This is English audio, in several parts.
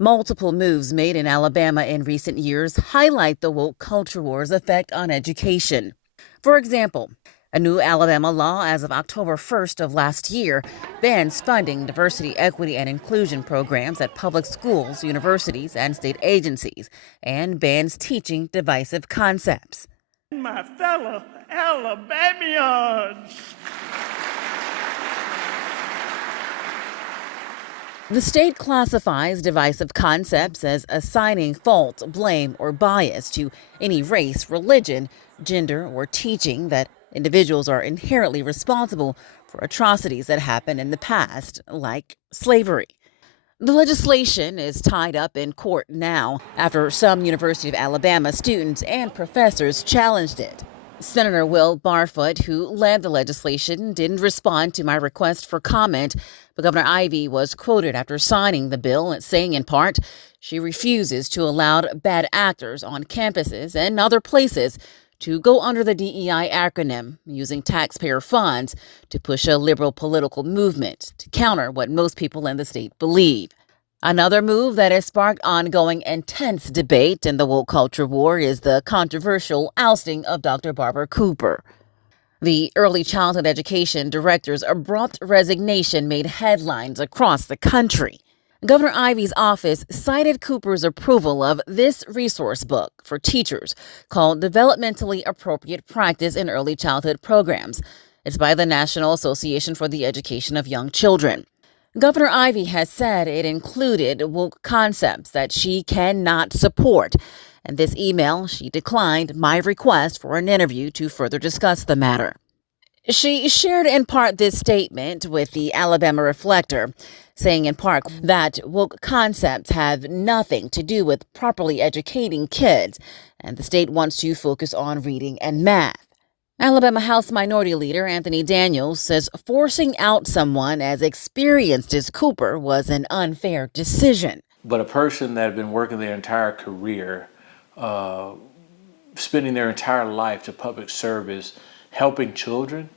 Multiple moves made in Alabama in recent years highlight the woke culture war's effect on education. For example, a new Alabama law as of October 1st of last year bans funding diversity, equity, and inclusion programs at public schools, universities, and state agencies, and bans teaching divisive concepts. My fellow Alabamians. The state classifies divisive concepts as assigning fault, blame, or bias to any race, religion, gender, or teaching that individuals are inherently responsible for atrocities that happened in the past, like slavery. The legislation is tied up in court now after some University of Alabama students and professors challenged it. Senator Will Barfoot, who led the legislation, didn't respond to my request for comment, but Governor Ivey was quoted after signing the bill, saying in part, she refuses to allow bad actors on campuses and other places to go under the DEI acronym, using taxpayer funds to push a liberal political movement to counter what most people in the state believe. Another move that has sparked ongoing intense debate in the woke culture war is the controversial ousting of Dr. Barbara Cooper. The early childhood education director's abrupt resignation made headlines across the country. Governor Ivey's office cited Cooper's approval of this resource book for teachers called Developmentally Appropriate Practice in Early Childhood Programs. It's by the National Association for the Education of Young Children. Governor Ivey has said it included woke concepts that she cannot support. In this email, she declined my request for an interview to further discuss the matter. She shared in part this statement with the Alabama Reflector, saying in part that woke concepts have nothing to do with properly educating kids, and the state wants to focus on reading and math. Alabama House Minority Leader Anthony Daniels says forcing out someone as experienced as Cooper was an unfair decision. But a person that had been working their entire career, spending their entire life to public service, helping children,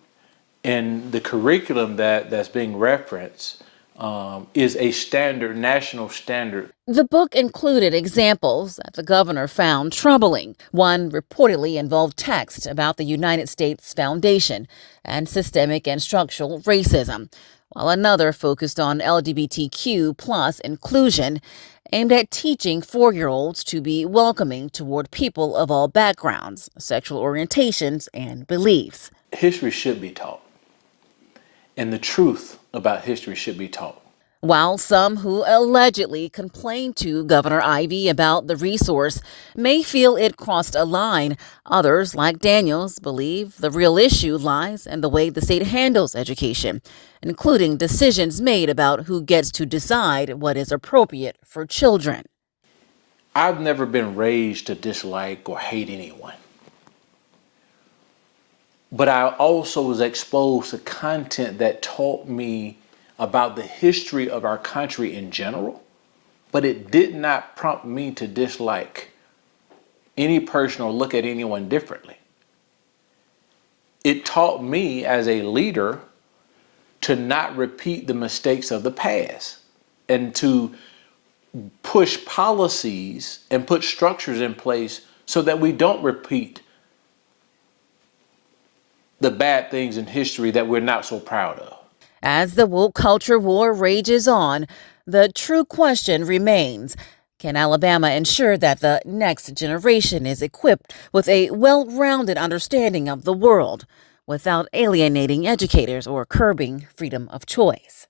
and the curriculum that's being referenced is a standard, national standard. The book included examples that the governor found troubling. One reportedly involved text about the United States Foundation and systemic and structural racism, while another focused on LGBTQ plus inclusion, aimed at teaching 4-year-olds to be welcoming toward people of all backgrounds, sexual orientations, and beliefs. History should be taught, and the truth about history should be taught. While some who allegedly complained to Governor Ivey about the resource may feel it crossed a line, others, like Daniels, believe the real issue lies in the way the state handles education, including decisions made about who gets to decide what is appropriate for children. I've never been raised to dislike or hate anyone. But I also was exposed to content that taught me about the history of our country in general, but it did not prompt me to dislike any person or look at anyone differently. It taught me as a leader to not repeat the mistakes of the past and to push policies and put structures in place so that we don't repeat the bad things in history that we're not so proud of. As the woke culture war rages on, the true question remains, can Alabama ensure that the next generation is equipped with a well-rounded understanding of the world without alienating educators or curbing freedom of choice?